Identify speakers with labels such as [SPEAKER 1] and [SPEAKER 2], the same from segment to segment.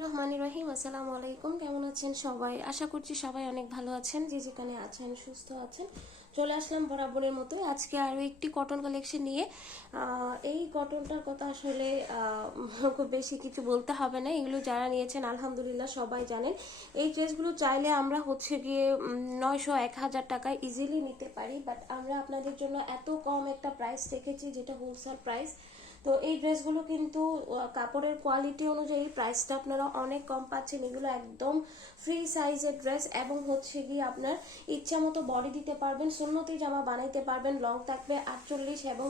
[SPEAKER 1] রহমানি রহিম আসসালামু আলাইকুম। কেমন আছেন সবাই? আশা করছি সবাই অনেক ভালো আছেন, যে যেখানে আছেন, সুস্থ আছেন। চলে আসলাম বরাবরের মতো আজকে আরও একটি কটন কালেকশন নিয়ে। এই কটনটার কথা আসলে খুব বেশি কিছু বলতে হবে না। এগুলো যারা নিয়েছেন, আলহামদুলিল্লাহ সবাই জানেন। এই ড্রেসগুলো চাইলে আমরা হচ্ছে গিয়ে নয়শো এক হাজার টাকায় ইজিলি নিতে পারি। বাট আমরা আপনাদের জন্য এত কম একটা প্রাইস রেখেছি, যেটা হোলসেল প্রাইস তো এই ড্রেসগুলো কিন্তু কাপড়ের কোয়ালিটি অনুযায়ী প্রাইসটা আপনারা অনেক কম পাচ্ছেন। এগুলো একদম ফ্রি সাইজের ড্রেস এবং হচ্ছে গিয়ে আপনার ইচ্ছা মতো বডি দিতে পারবেন, সুন্নতি জামা বানাইতে পারবেন লং থাকবে আটচল্লিশ এবং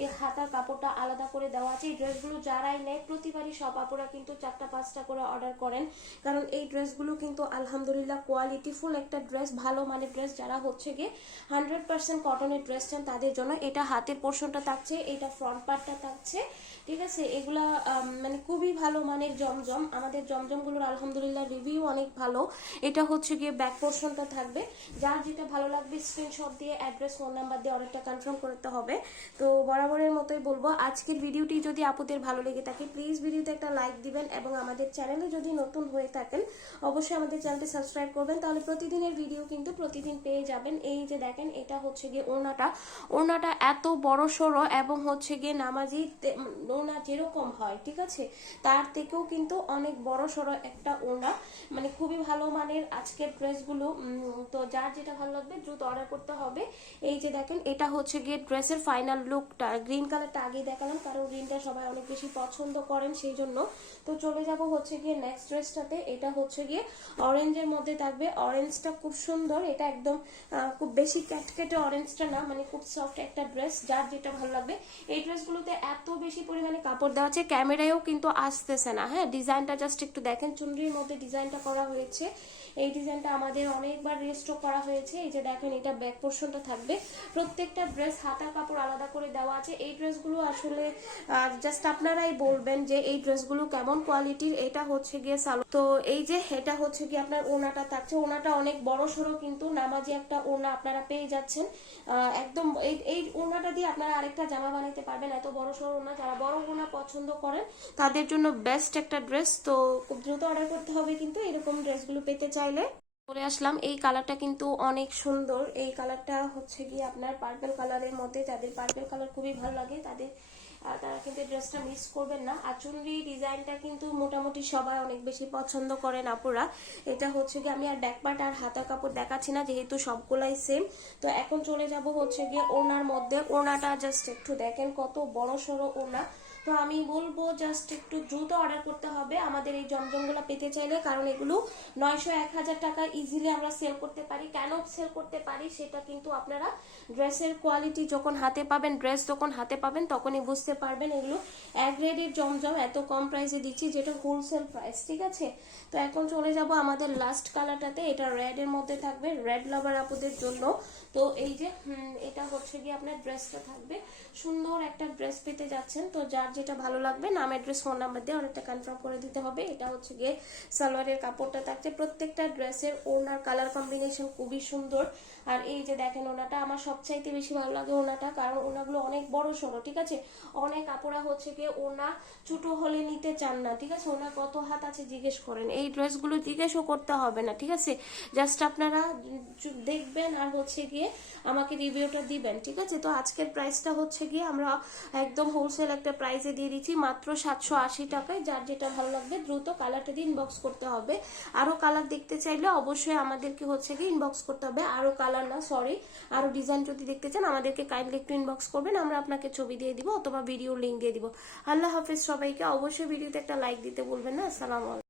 [SPEAKER 1] এই হাতার কাপড়টা আলাদা করে দেওয়া আছে। এই ড্রেসগুলো যারাই নেয়, প্রতিবারই সব আপুরা কিন্তু চারটা, পাঁচটা করে অর্ডার করেন। কারণ এই ড্রেসগুলো কিন্তু আলহামদুলিল্লাহ কোয়ালিটিফুল একটা ড্রেস ভালো মানের ড্রেস যারা হচ্ছে গিয়ে হান্ড্রেড পার্সেন্ট কটনের ড্রেস চান তাদের জন্য এটা হাতের পোর্শনটা থাকছে, এটা ফ্রন্ট পার্টটা থাকছে ঠিক আছে, এগুলা মানে খুবই ভালো মানের জমজম। আমাদের জমজমগুলোর আলহামদুলিল্লাহ রিভিউ অনেক ভালো। এটা হচ্ছে গিয়ে ব্যাক পোর্শনটা থাকবে। যার যেটা ভালো লাগবে স্ক্রিনশট দিয়ে অ্যাড্রেস ফোন নাম্বার দিয়ে অনেকটা কনফার্ম করতে হবে। তো বরাবরের মতোই বলব, আজকের ভিডিওটি যদি আপুদের ভালো লেগে থাকে প্লিজ ভিডিওতে একটা লাইক দিবেন এবং আমাদের চ্যানেলে যদি নতুন হয়ে থাকেন, অবশ্যই আমাদের চ্যানেলটি সাবস্ক্রাইব করবেন। তাহলে প্রতিদিনের ভিডিও কিন্তু প্রতিদিন পেয়ে যাবেন। এই যে দেখেন, এটা হচ্ছে গিয়ে ওড়নাটা। ওড়নাটা এত বড় সড়ো এবং হচ্ছে গিয়ে নামাজি ওড়না যেরকম হয়, ঠিক আছে? তার থেকেও কিন্তু অনেক বড় সড়ো একটা ওনা মানে খুবই ভালো মানের আজকের ড্রেসগুলো তো যার যেটা ভালো লাগবে দ্রুত অর্ডার করতে হবে। এই যে দেখেন, এটা হচ্ছে গিয়ে ড্রেসের ফাইনাল লুকটা গ্রিন কালারটা আগেই দেখালাম, কারণ গ্রিনটা সবাই অনেক বেশি পছন্দ করেন সেই জন্য। তো চলে যাব হচ্ছে গিয়ে নেক্সট ড্রেসটাতে এটা হচ্ছে গিয়ে অরেঞ্জের মধ্যে থাকবে। অরেঞ্জটা খুব সুন্দর। এটা একদম খুব বেশি ক্যাটকেটে অরেঞ্জটা না মানে খুব সফট একটা ড্রেস যার যেটা ভালো লাগবে। এই ড্রেসগুলোতে এত বেশি পরিমাণে কাপড় দেওয়া আছে। ক্যামেরায়ও কিন্তু আসতেছে না। হ্যাঁ ডিজাইনটা জাস্ট একটু দেখেন, চুনরির মধ্যে ডিজাইনটা করা হয়েছে। এই ডিজাইনটা আমাদের অনেকবার রেস্টও করা হয়েছে। এই যে দেখেন, এটা ব্যাক পোর্শনটা থাকবে। প্রত্যেকটা ড্রেস হাতার কাপড় আলাদা করে দেওয়া আছে। এই ড্রেসগুলো আসলে জাস্ট আপনারাই বলবেন যে এই ড্রেসগুলো কেমন কোয়ালিটির এটা হচ্ছে গিয়ে সালো তো এই যে এটা হচ্ছে গিয়ে আপনার ওনাটা থাকছে। ওনাটা অনেক বড় সড়ো কিন্তু নামাজি একটা ওনা আপনারা পেয়ে যাচ্ছেন। একদম এই এই ওনাটা দিয়ে আপনারা আরেকটা জামা বানাইতে পারবেন। এত বড় সড়ো ওনা যারা বড় ওনা পছন্দ করেন তাদের জন্য বেস্ট একটা ড্রেস তো খুব দ্রুত অর্ডার করতে হবে কিন্তু এরকম ড্রেসগুলো পেতে চাইলে। পরে আসলাম, এই কালারটা কিন্তু অনেক সুন্দর। এই কালারটা হচ্ছে গিয়ে আপনার পার্পেল কালারের মধ্যে। যাদের পার্পেল কালার খুবই ভালো লাগে, তাদের তারা কিন্তু ড্রেসটা মিস করবেন না। আর চুনরি ডিজাইনটা কিন্তু মোটামুটি সবাই অনেক বেশি পছন্দ করেন আপুরা। এটা হচ্ছে গিয়ে আমি আর ব্যাকপার্ট আর হাতা কাপড় দেখাচ্ছি না, যেহেতু সবগুলাই সেম তো এখন চলে যাব হচ্ছে গিয়ে ওনার মধ্যে। ওনাটা জাস্ট একটু দেখেন কত বড় সড়ো ওনা। তো আমি বলব জাস্ট একটু দ্রুত অর্ডার করতে হবে। আমাদের এই জমজমগুলো পেতে চাইলে, কারণ এগুলো নয়শো এক হাজার টাকা ইজিলি আমরা সেল করতে পারি। কেন সেল করতে পারি, সেটা কিন্তু আপনারা ড্রেসের কোয়ালিটি যখন হাতে পাবেন ড্রেস যখন হাতে পাবেন, তখনই বুঝতে পারবেন এগুলো। এক গ্রেডের জমজম এত কম প্রাইসে দিচ্ছি, যেটা হোলসেল প্রাইস ঠিক আছে? তো এখন চলে যাব আমাদের লাস্ট কালারটাতে এটা রেড এর মধ্যে থাকবে রেড লাভার আপুদের জন্য। তো এই যে এটা হচ্ছে গিয়ে আপনার ড্রেসটা থাকবে। সুন্দর একটা ড্রেস পেতে যাচ্ছেন, তো যার যেটা ভালো লাগবে, নাম অ্যাড্রেস ফোন নাম্বার দিয়ে অনেকটা কনফার্ম করে দিতে হবে। এটা হচ্ছে গিয়ে সালোয়ারের কাপড়টা থাকছে। প্রত্যেকটা ড্রেসের ওনার কালার কম্বিনেশন খুবই সুন্দর। আর এই যে দেখেন ওনাটা, আমার সবচাইতে বেশি ভালো লাগে ওনাটা, কারণ ওনাগুলো অনেক বড় সড়ো ঠিক আছে? অনেক কাপড়া হচ্ছে গিয়ে ওনা ছোট হলে নিতে চান না, ঠিক আছে? ওনার কত হাত আছে জিজ্ঞেস করেন। এই ড্রেসগুলো জিজ্ঞেসও করতে হবে না, ঠিক আছে? জাস্ট আপনারা দেখবেন আর হচ্ছে গিয়ে আমাকে রিভিউটা দিবেন, ঠিক আছে? তো আজকের প্রাইসটা হচ্ছে গিয়ে আমরা একদম হোলসেল একটা প্রাইসে দিয়ে দিচ্ছি, মাত্র সাতশো আশি টাকায়। যার যেটা ভালো লাগবে দ্রুত কালারটা দিয়ে ইনবক্স করতে হবে। আরও কালার দেখতে চাইলে অবশ্যই আমাদেরকে হচ্ছে গিয়ে ইনবক্স করতে হবে। আরও কালার না সরি আরও ডিজাইন যদি দেখতে চান, আমাদেরকে কাইন্ডলি একটু ইনবক্স করবেন, আমরা আপনাকে ছবি দিয়ে দিব অথবা ভিডিও লিঙ্ক দিয়ে দিব। আল্লাহ হাফেজ সবাইকে, অবশ্যই ভিডিওতে একটা লাইক দিতে বলবেন না, আসসালামু